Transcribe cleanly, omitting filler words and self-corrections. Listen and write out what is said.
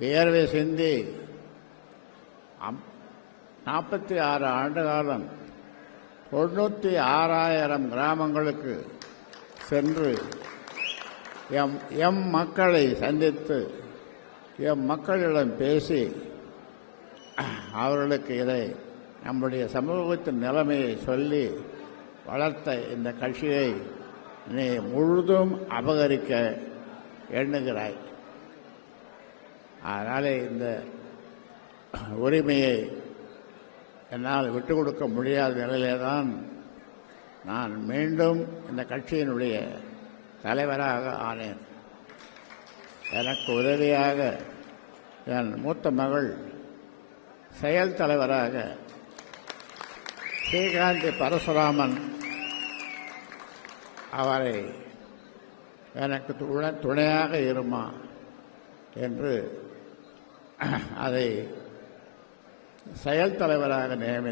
வியர்வை சிந்தி 46 ஆண்டு காலம் 96,000 கிராமங்களுக்கு சென்று எம் மக்களை சந்தித்து எம் மக்களிடம் பேசி அவர்களுக்கு இதை நம்முடைய சமூகத்தின் நிலைமையை சொல்லி வளர்த்த இந்த கட்சியை நீ முழுதும் அபகரிக்க எண்ணுகிறாய். அதனால் இந்த உரிமையை என்னால் விட்டுக் கொடுக்க முடியாத நிலையிலே தான் நான் மீண்டும் இந்த கட்சியினுடைய தலைவராக ஆனேன். எனக்கு உதவியாக என் மூத்த மகள் செயல் தலைவராக ஸ்ரீகாந்தி பரசுராமன் அவரை எனக்கு துணையாக இருமா என்று அதை செயல் தலைவராக நியமித்தார்.